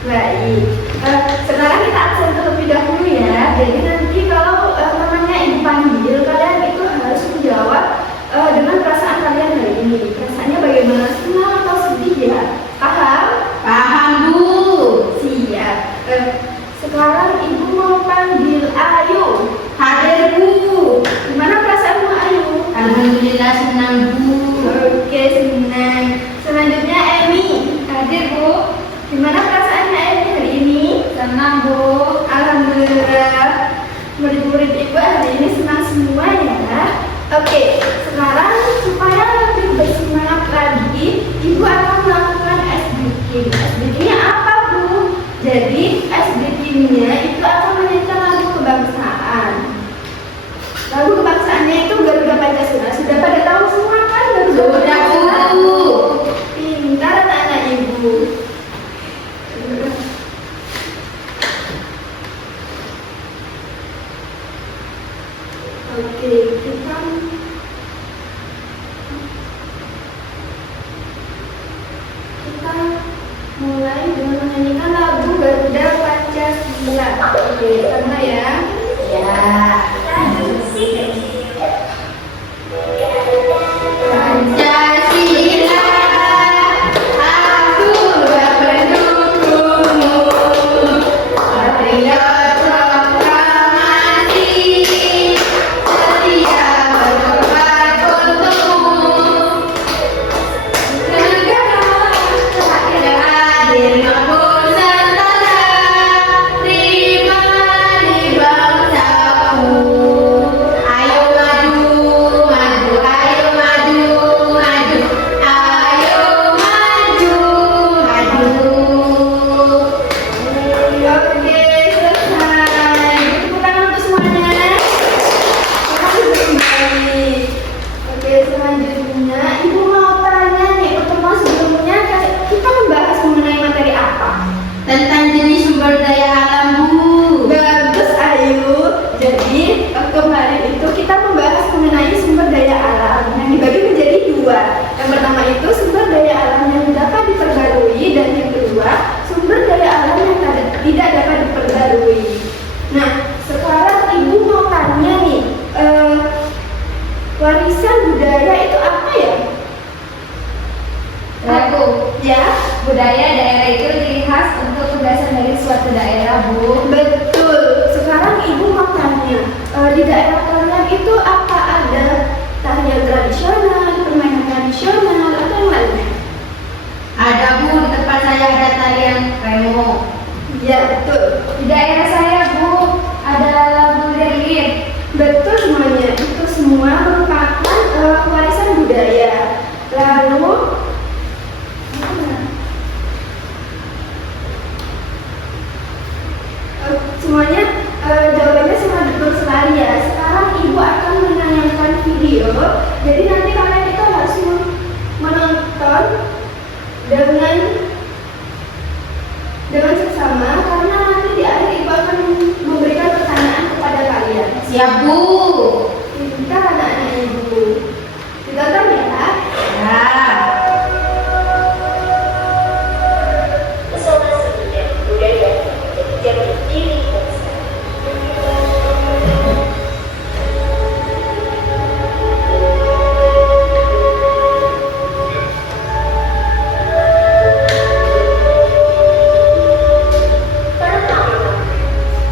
Baik. Sekarang kita absen terlebih dahulu ya. Jadi nanti kalau namanya ibu panggil, kalian itu harus menjawab dengan perasaan kalian hari ini. Perasaannya bagaimana? Senang atau sedih ya? Paham? Paham, Bu. Siap. Sekarang ibu mau panggil Ayu. Hadir, Bu. Gimana perasaanmu Ayu? Alhamdulillah senang, Bu. Oke, senang. Selanjutnya Emi. Hadir Bu. Gimana perasaannya Emi hari ini? Senang, Bu. Alhamdulillah. Murid-murid ibu hari ini senang semua ya. Oke, sekarang supaya lebih bersemangat lagi, ibu akan melakukan SBK. SBK-nya apa Bu? Jadi SBK-nya itu akan menyanyikan lagu kebangsaan. Lagu kebangsaannya itu Garuda Pancasila. Sudah pada tahu semua kan Garuda Pancasila? Sudah, Bu. Pintar anak-anak ibu. Oke, kita mulai dengan menyanyikan lagu Garuda Pancasila. Oke, sama ya. Ya. Pancasila, aku pendukungmu. Patriot proklamasi, setia berkorban untukmu. Negara tak adil maupun setara, terima di bangsaku. Ayo maju, maju, ayo maju, maju, ayo maju, maju. Oke, selesai. Tepuk tangan untuk semuanya. Kembali. Oke, selanjutnya ibu mau tanya nih, pertemuan sebelumnya kita membahas mengenai materi apa? Tentang jenis sumber daya alam, Bu. Bagus Ayu. Jadi kemarin itu kita membahas mengenai sumber daya alam yang dibagi menjadi dua. Yang pertama itu sumber daya alam yang dapat diperbarui dan yang kedua sumber daya alam yang tidak dapat diperbarui. Nah, sekarang ibu mau tanya nih, warisan budaya itu apa ya? Lagu. Ya, Budaya daerah itu ciri khas untuk kebiasaan dari suatu daerah, Bu. betul. Sekarang ibu mau tanya, di daerah kalian itu apa ada tarian tradisional, permainan tradisional, atau yang lainnya? Ada, Bu, di tempat saya ada tarian remo. Ya, betul. Di daerah saya, Bu, ada lagu lilin. Betul semuanya. Itu semua merupakan warisan budaya. Lalu, semuanya jawabannya sangat betul sekali ya. Sekarang ibu akan menayangkan video. Jadi nanti kalian itu harus menonton dengan seksama karena nanti di akhir ibu akan memberikan pertanyaan kepada kalian. Siap, Bu. Pintar anak-anak ibu. Ditonton ya. Ya. Pesona seni dan budaya menjadi ciri bangsa. Para tamu,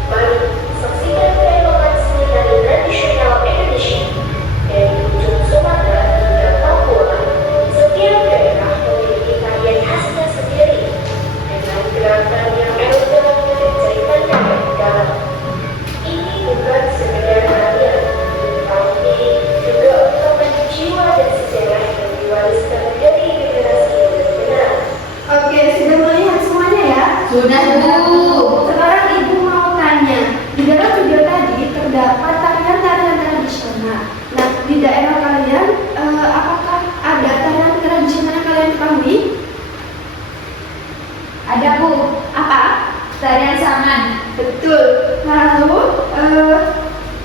mari saksikan keelokan seni tari tradisional Indonesia dari ujung Sumatera hingga Papua. Setiap daerah memiliki tarian khasnya sendiri dengan gerakan yang elegan dan ceritanya yang dalam. Ini bukan sekedar tarian, tapi juga ungkapan jiwa dan sejarah yang diwariskan dari generasi ke generasi. Oke, sudah melihat semuanya ya? Sudah, Bu. Sekarang ibu mau tanya, di dalam video tadi terdapat tarian-tarian tradisional. Nah, di daerah kalian, apakah ada tarian tradisional yang kalian ketahui? Ada, Bu. Apa? Tarian saman. Betul. Lalu,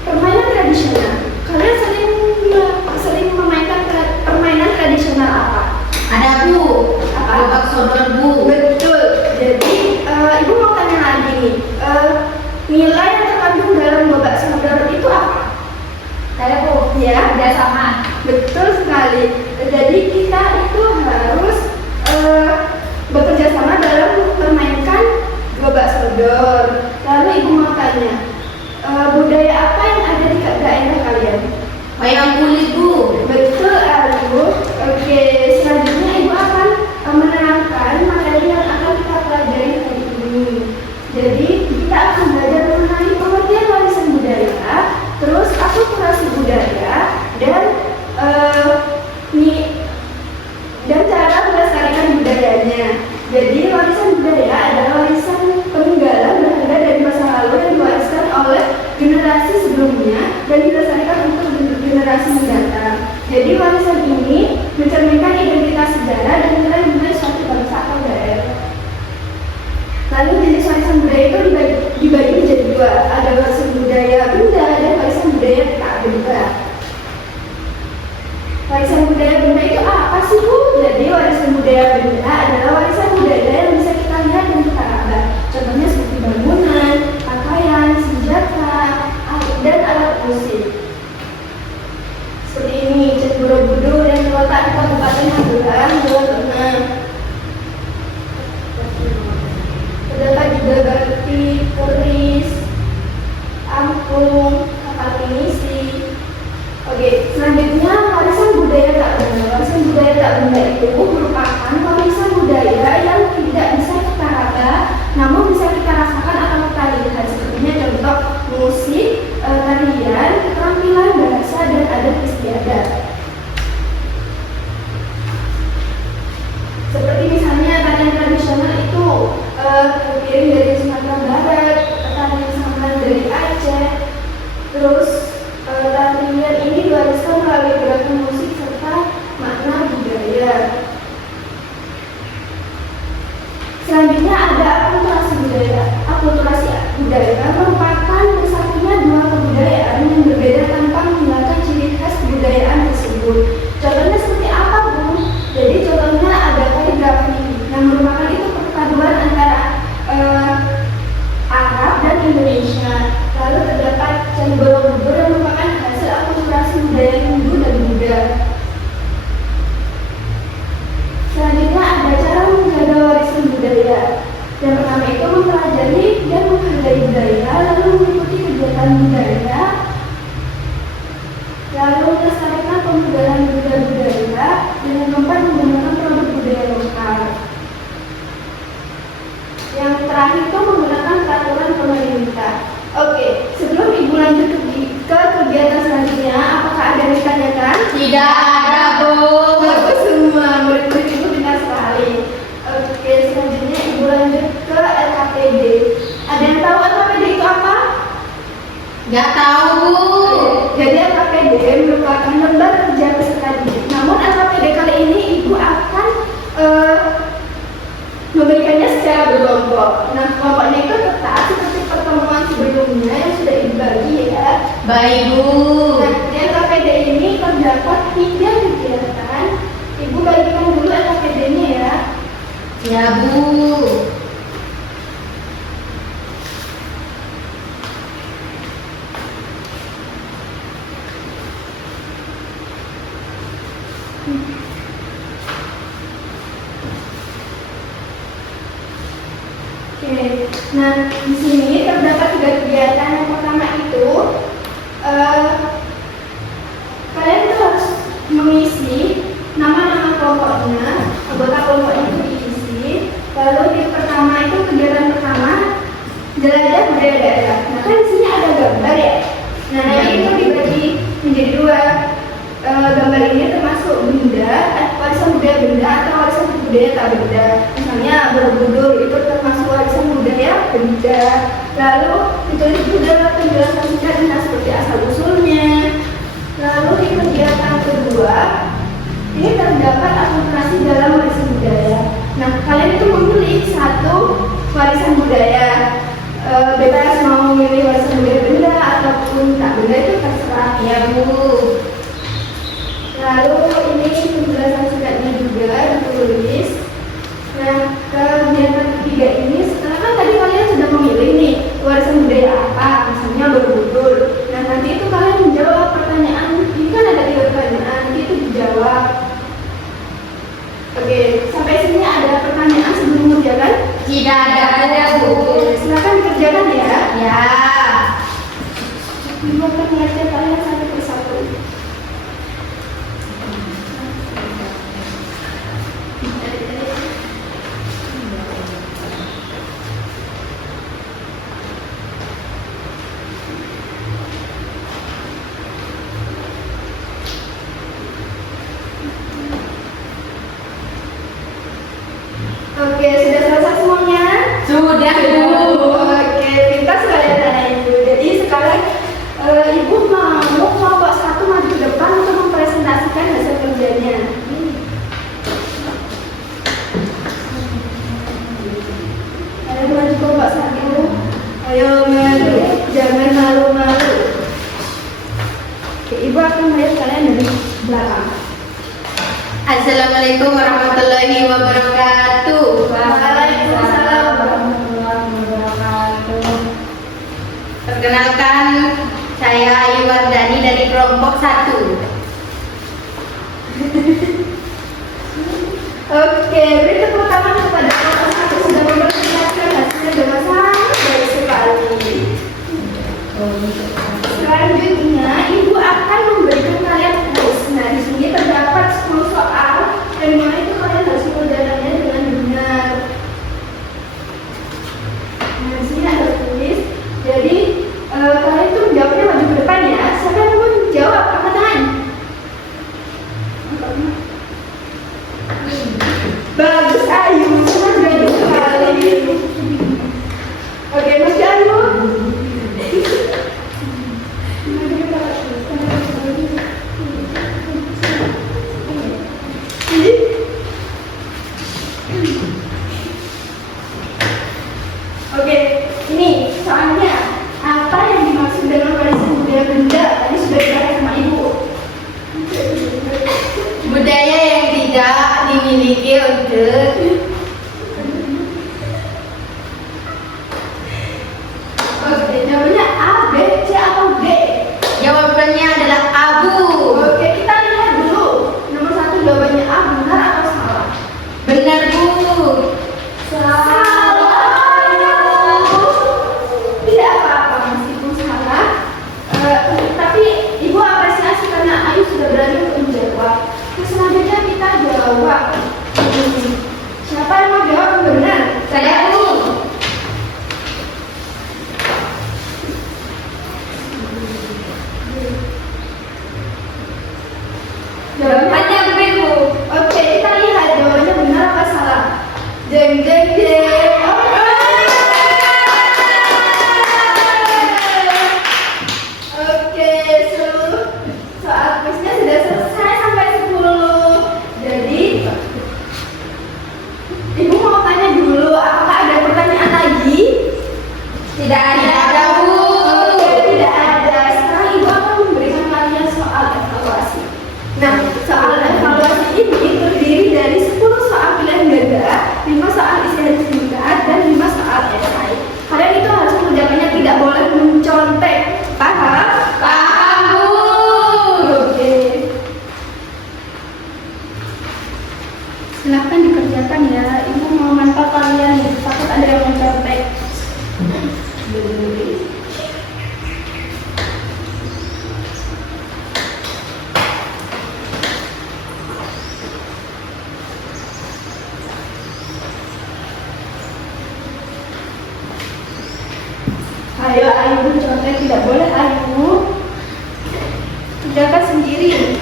permainan tradisional. Kalian sering memainkan permainan tradisional apa? Ada, Bu. Apa? Gobak sodor, Bu. Betul. Jadi Borobudur. Lalu ibu mau tanya, budaya apa yang ada di daerah kalian? Wayang kulit, Bu. Betul, Alu. Oke, selanjutnya ibu akan menerangkan materi yang akan kita pelajari hari ini. Jadi kita akan belajar mengenai pengertian warisan budaya, terus akulturasi budaya, dan cara melestarikan budayanya. Jadi warisan budaya adalah warisan peninggalan berharga dari masa lalu yang diwariskan oleh generasi sebelumnya dan dilestarikan untuk generasi mendatang. Jadi warisan ini mencerminkan identitas sejarah dan nilai-nilai suatu bangsa atau daerah. Lalu jenis warisan budaya itu dibagi menjadi dua, ada warisan budaya benda dan warisan budaya tak benda. Warisan budaya benda itu apa sih, Bu? Jadi warisan budaya benda adalah warisan budaya yang bisa kita lihat dan kita raba. Contohnya seperti bangunan, pakaian, senjata, dan alat musik. Seperti ini, Candi Borobudur yang terletak di Kabupaten Magelang, Jawa Tengah. Terdapat juga bakti, keris, angklung, kapal pinisi. Oke, selanjutnya warisan budaya tak benda. Warisan budaya tak benda itu merupakan warisan budaya yang tidak bisa kita raba, namun bisa kita rasakan atau kita lihat. Sepertinya contoh musik, tarian, keterampilan bahasa, dan adat istiadat. Seperti misalnya tarian tradisional itu terkirim dari Sumatera Barat, tarian sambal dari Aceh, terus tarian ini diwariskan melalui gerakan musik serta makna budaya. Selanjutnya ada akulturasi budaya. Akulturasi budaya merupakan bersatunya dua kebudayaan yang berbeda tanpa menghilangkan ciri khas kebudayaan tersebut. Contohnya seperti apa, Bu? Jadi contohnya ada kaligrafi yang merupakan itu perpaduan antara Arab dan Indonesia. Lalu terdapat Candi Borobudur yang merupakan hasil akulturasi budaya Hindu dan Buddha. Selanjutnya ada cara menjaga warisan budaya. Yang pertama itu mempelajari dan menghargai budaya, lalu mengikuti kegiatan budaya, lalu melestarikan pemudaran budaya, dan yang keempat menggunakan produk budaya lokal. Yang terakhir itu menggunakan peraturan pemerintah. Oke, sebelum ibu lanjut ke kegiatan selanjutnya, apakah ada yang ditanyakan? Tidak ada, Bu. Bagus semua, murid-murid ibu pintar sekali. Oke, selanjutnya ibu lanjut ke LKPD. Ada yang tahu LKPD itu apa? Nggak tahu, Bu. Jadi LKPD merupakan lembar kerja peserta didik. Namun LKPD kali ini ibu akan memberikannya secara berkelompok. Nah, kelompoknya itu tetap seperti pertemuan sebelumnya yang sudah ibu bagi ya. Baik, Bu. Nah, di LKPD ini terdapat 3 kegiatan. Ibu bagikan dulu LKPD-nya ya. Ya, Bu. Oke, nah di sini terdapat 3 kegiatan. Yang pertama itu kalian itu harus mengisi nama-nama kelompoknya, anggota kelompoknya itu diisi. Lalu di pertama itu kegiatan pertama jelajah budaya daerah. Nah kan di sini ada gambar ya. Nah nanti itu dibagi menjadi 2. Gambar ini termasuk benda, warisan budaya benda atau warisan budaya tak benda. Misalnya Borobudur itu termasuk warisan budaya benda. Lalu ditulis juga penjelasan singkat tentang seperti asal usulnya. Lalu di kegiatan kedua ini terdapat akulturasi dalam warisan budaya. Nah kalian itu memilih satu warisan budaya. Bebas mau memilih warisan budaya benda ataupun tak benda itu terserah ya, Bu. Lalu ini penjelasan singkatnya juga ditulis. Nah, kegiatan ketiga ini setelah kan tadi kalian sudah memilih nih warisan budaya apa, misalnya Borobudur. Nah, nanti itu kalian menjawab pertanyaan. Ini kan ada 3 pertanyaan, nanti itu dijawab. Oke, sampai sini ada pertanyaan sebelum mengerjakan? Tidak ada, Bu. Silakan pengertian kalian satu persatu. Oke, sudah selesai semuanya? Sudah, Bu. Oke, pintar sekali anak ibu. Jadi sekarang ibu mau kelompok satu maju ke depan untuk mempresentasikan hasil kerjanya. Ayo maju kelompok satu. Ayo maju, jangan malu-malu. Oke, ibu akan melihat kalian dari belakang. Assalamualaikum warahmatullahi wabarakatuh. Waalaikumsalam warahmatullahi wabarakatuh. Perkenalkan, saya Ayu Wardani dari kelompok 1. Oke, beri tepuk tangan kepada kelompok satu sudah memperlihatkan hasilnya dengan sangat baik sekali. Selanjutnya, ibu akan memberikan kalian kuis. Nah, di sini terdapat 10 soal dan mulai itu kalian harus menjalannya dengan benar. Nah, di sini ada kuis. Jadi kalian tuh menjawabnya maju ke depan ya. Siapa yang mau menjawab? Angkat tangan. Bagus Ayu, sangat bagus sekali. Oke, Mas Ayu. Oke, ini soalnya apa yang dimaksud dengan warisan budaya benda? Tadi sudah dibahas sama ibu. Budaya yang tidak dimiliki untuk Oke, jawabannya A, B, C atau D? jawabannya adalah abu. Oke, kita lihat dulu. Nomor 1 jawabannya A, benar atau salah? Benar, Bu. Salah. Tidak apa-apa meskipun salah. Tapi ibu apresiasi karena Ayu sudah berani untuk menjawab. Terus selanjutnya kita jawab. Siapa yang mau jawab yang benar? Saya, Bu. Jawabannya B, Bu. Oke, kita lihat jawabannya benar apa salah. Jeng jeng jeng. Oke, seluruh soal kuisnya sudah selesai sampai 10. Jadi, ibu mau tanya dulu, apakah ada pertanyaan lagi? Tidak ada, Bu. Oke, tidak ada. Sekarang ibu akan memberikan kalian soal evaluasi. Nah, soal evaluasi ini terdiri dari 10 soal pilihan ganda, 5 soal isi dan singkat, dan 5 soal esai. Kalian itu harus mengerjakannya, tidak boleh mencontek. Paham? Paham, Bu. Oke. Silahkan dikerjakan ya. Ibu mau mantau kalian nih. Takut ada yang mencontek. Ayo, Ayu, contek tidak boleh, Ayu. Kerjakan sendiri.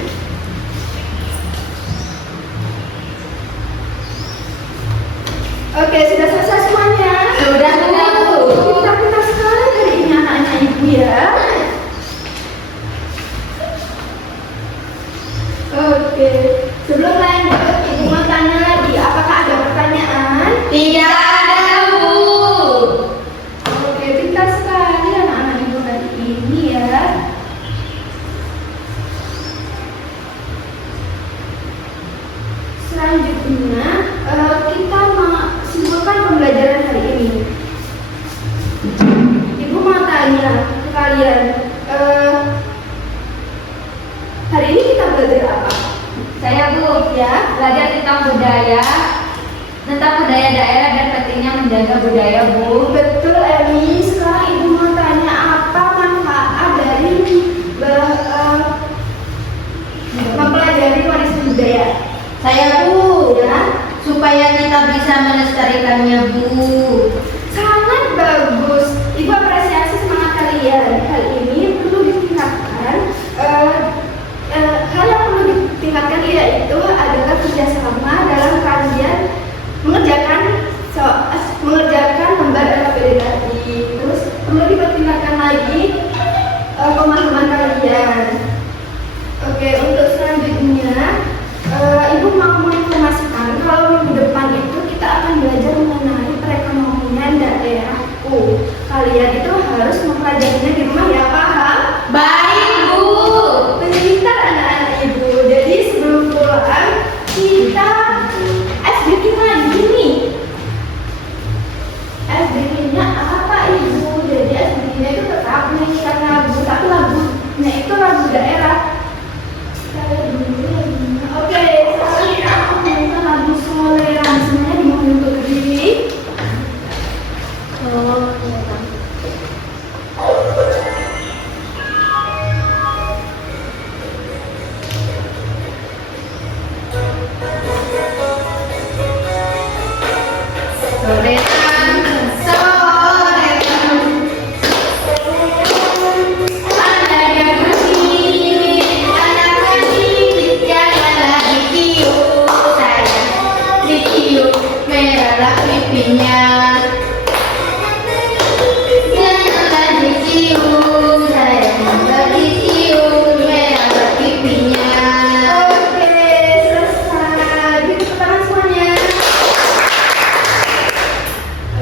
Oke, sudah selesai semuanya. Sudah, Bu. Pintar-pintar sekali dari ini anak-anak ibu ya. Oke, sebelum lanjut, ibu mau tanya lagi, apakah ada pertanyaan? Tidak ada, Bu. Oke, pintar sekali anak-anak ibu hari ini ya. Selanjutnya, kita mau simpulkan pembelajaran hari ini. Ibu mau tanya ke kalian, hari ini kita belajar apa? Saya, Bu, Ya, belajar tentang budaya daerah dan pentingnya menjaga budaya, Bu. betul Emi. Sekarang ibu mau tanya apa manfaat dari bisa melestarikannya, Bu? Sangat bagus. Ibu apresiasi semangat kalian. Hal ini perlu ditingkatkan. Hal yang perlu ditingkatkan yaitu adalah kerjasama dalam kalian mengerjakan lembar LPD tadi. Terus perlu dipertingkatkan lagi pemahaman kalian. Oke, untuk selanjutnya Ibu mau menginformasikan kalau minggu depan itu kita akan belajar mengenai perekonomian daerahku. Kalian itu harus mempelajarinya di rumah ya, paham? Baik, Bu. Pintar anak-anak Ibu. Jadi sebelum pulang kita SBK lagi nih. SBK-nya apa Ibu? Jadi SBK-nya itu tetap menyanyikan lagu, tapi lagunya itu lagu daerah. Oke, sekarang kita akan menyanyikan lagu Soleran. Semuanya dimohon untuk berdiri. Soretan, soretan, ada yang bunyi, anak kecil janganlah ditiup, sayang ditiup merahlah pipinya. Janganlah ditiup, sayang janganlah ditiup merahlah pipinya. Oke, selesai. Duduk ke tangan semuanya.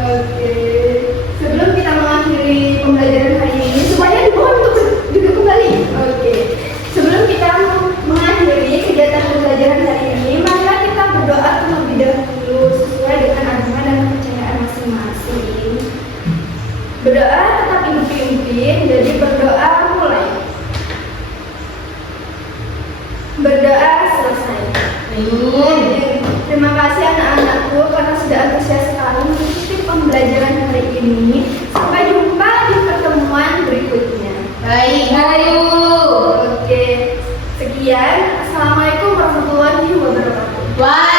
Oke, sebelum kita mengakhiri pembelajaran hari ini, semuanya dimohon untuk duduk kembali. Oke, sebelum kita mengakhiri kegiatan pembelajaran hari ini, maka kita berdoa terlebih dahulu sesuai dengan agama dan kepercayaan masing-masing. Berdoa tetap impin-impin, jadi berdoa mulai. Berdoa selesai. Terima kasih anak-anakku karena sudah antusias sekali mengikuti pembelajaran hari ini. Sampai jumpa di pertemuan berikutnya. Baik, Bu. Oke, sekian. Assalamualaikum warahmatullahi wabarakatuh. Wah.